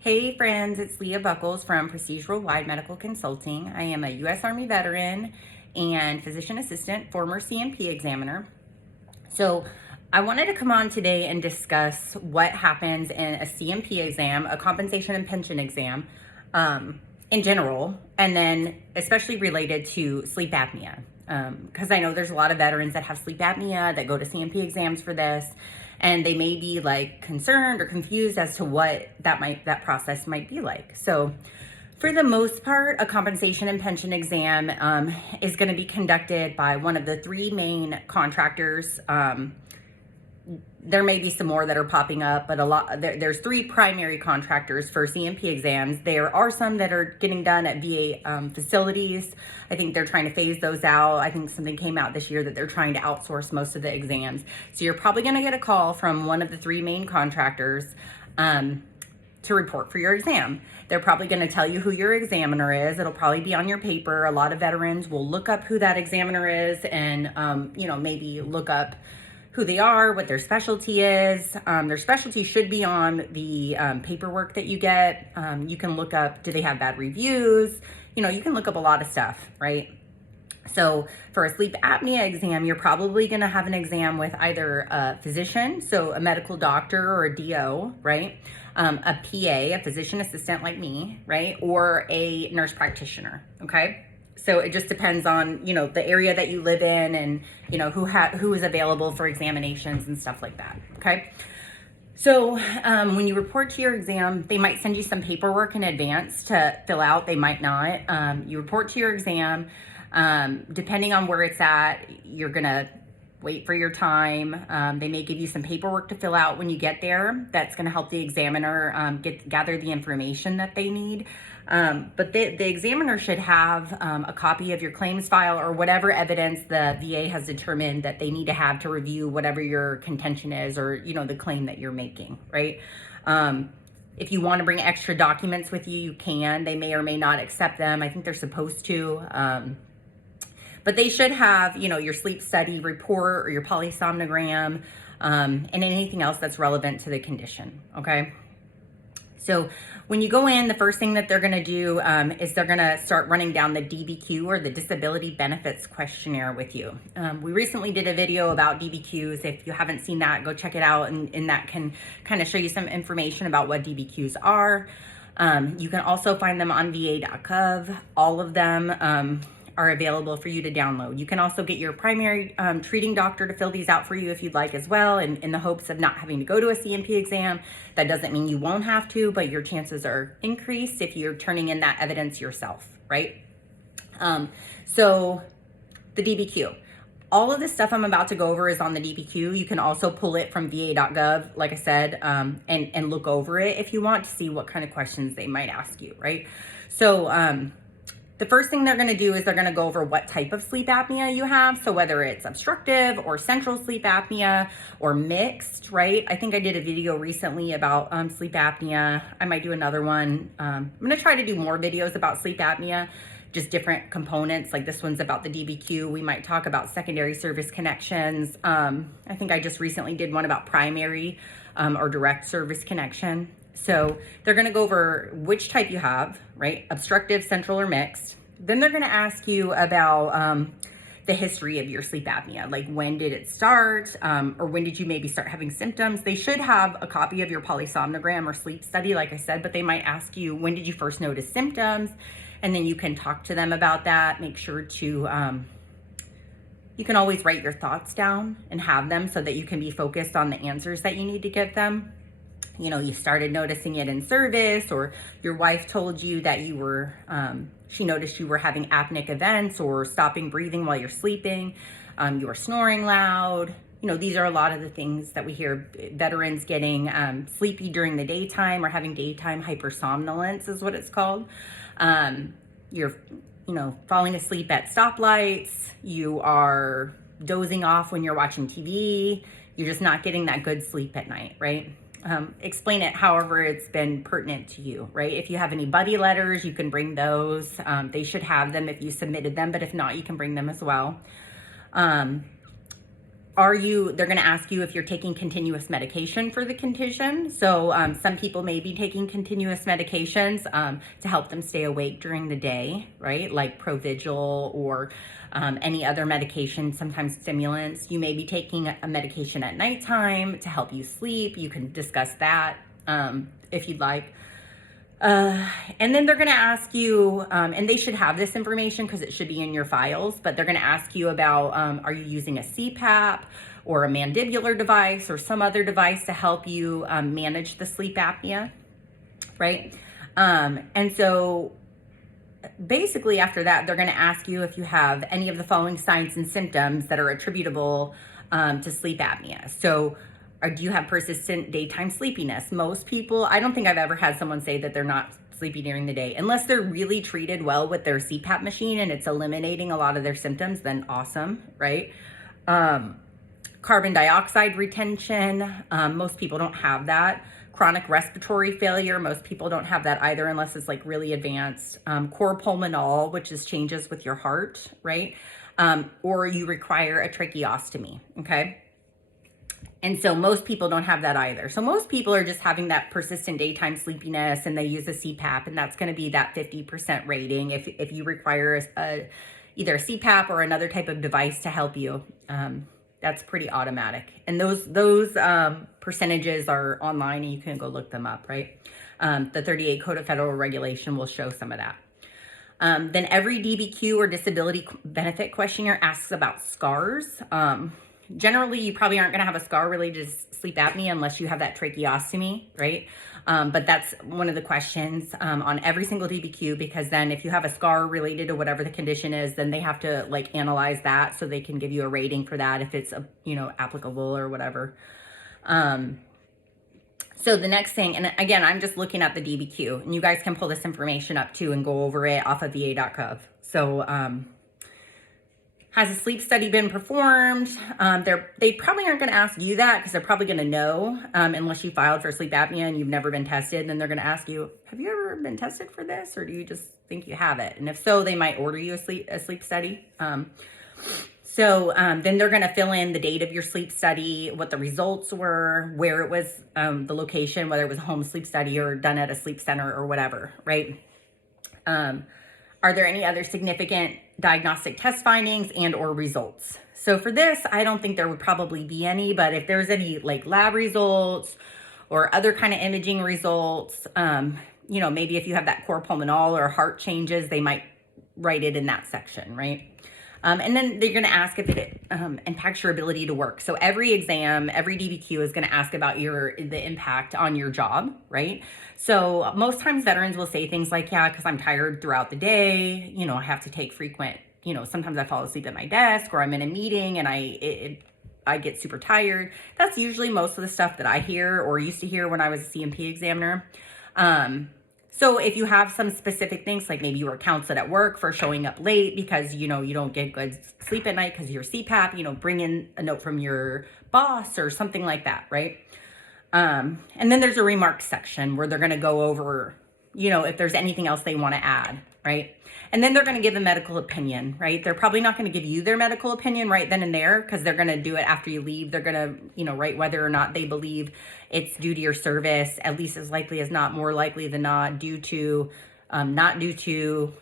Hey friends, it's Leah Buckles from Procedural Wide Medical Consulting. I am a U.S. Army veteran and physician assistant, former C&P examiner. So I wanted to come on today and discuss what happens in a C&P exam, a compensation and pension exam, in general, and then especially related to sleep apnea. Because I know there's a lot of veterans that have sleep apnea that go to C&P exams for this, and they may be like concerned or confused as to what that process might be like. So for the most part, a compensation and pension exam is going to be conducted by one of the three main contractors. There may be some more that are popping up, but there's three primary contractors for C&P exams. There are some that are getting done at VA facilities. I think they're trying to phase those out. I think something came out this year that they're trying to outsource most of the exams. So you're probably going to get a call from one of the three main contractors to report for your exam. They're probably going to tell you who your examiner is. It'll probably be on your paper. A lot of veterans will look up who that examiner is and maybe look up who they are, what their specialty is. Their specialty should be on the paperwork that you get. You can look up, do they have bad reviews? You can look up a lot of stuff, right? So for a sleep apnea exam, you're probably going to have an exam with either a physician, so a medical doctor or a DO, right? A PA, a physician assistant like me, right? Or a nurse practitioner, okay? So it just depends on, the area that you live in and, who is available for examinations and stuff like that, okay? So when you report to your exam, they might send you some paperwork in advance to fill out. They might not. You report to your exam. Depending on where it's at, you're going to wait for your time. They may give you some paperwork to fill out when you get there. That's going to help the examiner gather the information that they need. But the examiner should have a copy of your claims file or whatever evidence the VA has determined that they need to have to review whatever your contention is or, the claim that you're making, right? If you want to bring extra documents with you, you can. They may or may not accept them. I think they're supposed to. But they should have, your sleep study report or your polysomnogram and anything else that's relevant to the condition, okay? So when you go in, the first thing that they're going to do is they're going to start running down the DBQ or the Disability Benefits Questionnaire with you. We recently did a video about DBQs. If you haven't seen that, go check it out, and that can kind of show you some information about what DBQs are. You can also find them on va.gov. All of them are available for you to download. You can also get your primary treating doctor to fill these out for you if you'd like as well, and in the hopes of not having to go to a C&P exam. That doesn't mean you won't have to, but your chances are increased if you're turning in that evidence yourself, right? So the DBQ. All of the stuff I'm about to go over is on the DBQ. You can also pull it from va.gov, like I said, and look over it if you want to see what kind of questions they might ask you, right? So the first thing they're going to do is they're going to go over what type of sleep apnea you have. So whether it's obstructive or central sleep apnea or mixed, right? I think I did a video recently about sleep apnea. I might do another one. I'm going to try to do more videos about sleep apnea, just different components. Like this one's about the DBQ. We might talk about secondary service connections. I think I just recently did one about primary or direct service connection. So they're going to go over which type you have, right? Obstructive, central, or mixed. Then they're going to ask you about the history of your sleep apnea. Like when did it start? Or when did you maybe start having symptoms? They should have a copy of your polysomnogram or sleep study, like I said, but they might ask you, when did you first notice symptoms? And then you can talk to them about that. Make sure to, you can always write your thoughts down and have them so that you can be focused on the answers that you need to give them. You started noticing it in service, or your wife told you that you were, she noticed you were having apneic events or stopping breathing while you're sleeping. You were snoring loud. These are a lot of the things that we hear veterans getting sleepy during the daytime or having daytime hypersomnolence is what it's called. You're, falling asleep at stoplights. You are dozing off when you're watching TV. You're just not getting that good sleep at night, right? Explain it however it's been pertinent to you, right? If you have any buddy letters, you can bring those. They should have them if you submitted them, but if not, you can bring them as well. they're going to ask you if you're taking continuous medication for the condition. So some people may be taking continuous medications to help them stay awake during the day, right? Like Provigil or any other medication, sometimes stimulants. You may be taking a medication at nighttime to help you sleep. You can discuss that if you'd like. And then they're going to ask you, and they should have this information because it should be in your files, but they're going to ask you about, are you using a CPAP or a mandibular device or some other device to help you manage the sleep apnea, right? And so basically after that, they're going to ask you if you have any of the following signs and symptoms that are attributable to sleep apnea. So or do you have persistent daytime sleepiness? Most people, I don't think I've ever had someone say that they're not sleepy during the day. Unless they're really treated well with their CPAP machine and it's eliminating a lot of their symptoms, then awesome, right? Carbon dioxide retention, most people don't have that. Chronic respiratory failure, most people don't have that either unless it's like really advanced. Cor pulmonale, which is changes with your heart, right? Or you require a tracheostomy, okay? And so most people don't have that either. So most people are just having that persistent daytime sleepiness and they use a CPAP, and that's going to be that 50% rating. If you require either a CPAP or another type of device to help you, that's pretty automatic. And those percentages are online and you can go look them up, right? The 38 Code of Federal Regulation will show some of that. Then every DBQ or disability benefit questionnaire asks about scars. Generally, you probably aren't going to have a scar related to sleep apnea unless you have that tracheostomy, right? But that's one of the questions on every single DBQ, because then if you have a scar related to whatever the condition is, then they have to like analyze that so they can give you a rating for that if it's applicable or whatever. So the next thing, and again, I'm just looking at the DBQ, and you guys can pull this information up too and go over it off of va.gov. So has a sleep study been performed? They probably aren't going to ask you that because they're probably going to know unless you filed for sleep apnea and you've never been tested. And then they're going to ask you, have you ever been tested for this, or do you just think you have it? And if so, they might order you a sleep study. Then they're going to fill in the date of your sleep study, what the results were, where it was, the location, whether it was a home sleep study or done at a sleep center or whatever, right? Are there any other significant diagnostic test findings and or results? So for this, I don't think there would probably be any, but if there's any like lab results or other kind of imaging results, maybe if you have that cor pulmonale or heart changes, they might write it in that section, right? And then they're going to ask if it impacts your ability to work. So every exam, every DBQ is going to ask about the impact on your job, right? So most times veterans will say things like, yeah, because I'm tired throughout the day, I have to take frequent, sometimes I fall asleep at my desk or I'm in a meeting and I get super tired. That's usually most of the stuff that I hear or used to hear when I was a C&P examiner. So if you have some specific things, like maybe you were counseled at work for showing up late because, you don't get good sleep at night because of your CPAP, bring in a note from your boss or something like that, right? And then there's a remarks section where they're going to go over, if there's anything else they want to add, right? And then they're going to give a medical opinion, right? They're probably not going to give you their medical opinion right then and there because they're going to do it after you leave. They're going to, write whether or not they believe it's due to your service, at least as likely as not, more likely than not, due to, not due to,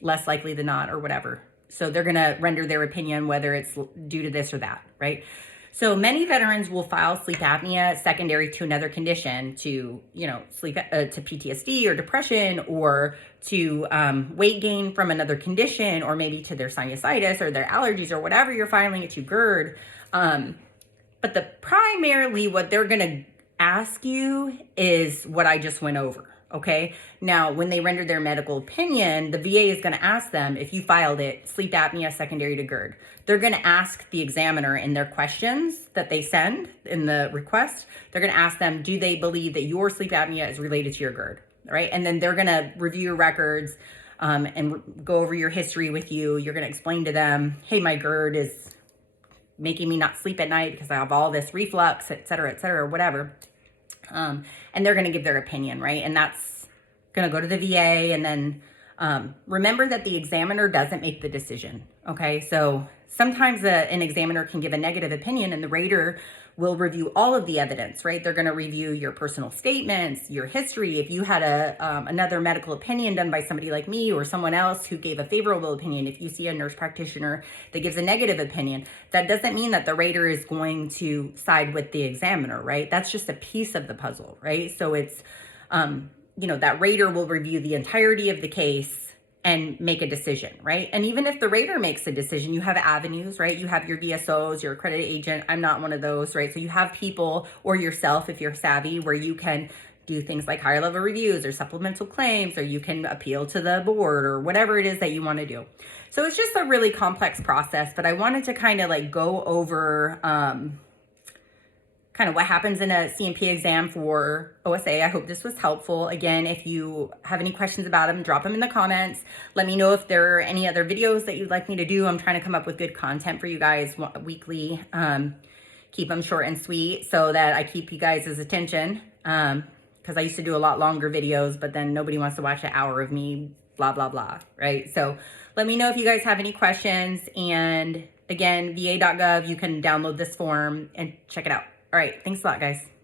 less likely than not, or whatever. So they're going to render their opinion whether it's due to this or that, right? So many veterans will file sleep apnea secondary to another condition, to, sleep to PTSD or depression, or to weight gain from another condition, or maybe to their sinusitis or their allergies or whatever you're filing it to GERD. But primarily what they're going to ask you is what I just went over. Okay. Now, when they render their medical opinion, the VA is going to ask them if you filed it sleep apnea secondary to GERD. They're going to ask the examiner in their questions that they send in the request. They're going to ask them, do they believe that your sleep apnea is related to your GERD? Right. And then they're going to review your records and go over your history with you. You're going to explain to them, hey, my GERD is making me not sleep at night because I have all this reflux, et cetera, whatever. And they're going to give their opinion, right? And that's going to go to the VA, and then Remember that the examiner doesn't make the decision, okay? So sometimes an examiner can give a negative opinion and the rater will review all of the evidence, right? They're gonna review your personal statements, your history. If you had another medical opinion done by somebody like me or someone else who gave a favorable opinion, if you see a nurse practitioner that gives a negative opinion, that doesn't mean that the rater is going to side with the examiner, right? That's just a piece of the puzzle, right? So it's, that rater will review the entirety of the case and make a decision, right? And even if the rater makes a decision, you have avenues, right? You have your VSOs, your accredited agent. I'm not one of those, right? So you have people, or yourself if you're savvy, where you can do things like higher level reviews or supplemental claims, or you can appeal to the board or whatever it is that you want to do. So it's just a really complex process, but I wanted to kind of like go over kind of what happens in a C&P exam for OSA. I hope this was helpful. Again, if you have any questions about them, drop them in the comments. Let me know if there are any other videos that you'd like me to do. I'm trying to come up with good content for you guys weekly. Keep them short and sweet so that I keep you guys' attention. Because I used to do a lot longer videos, but then nobody wants to watch an hour of me, blah, blah, blah, right? So let me know if you guys have any questions. And again, va.gov, you can download this form and check it out. All right. Thanks a lot, guys.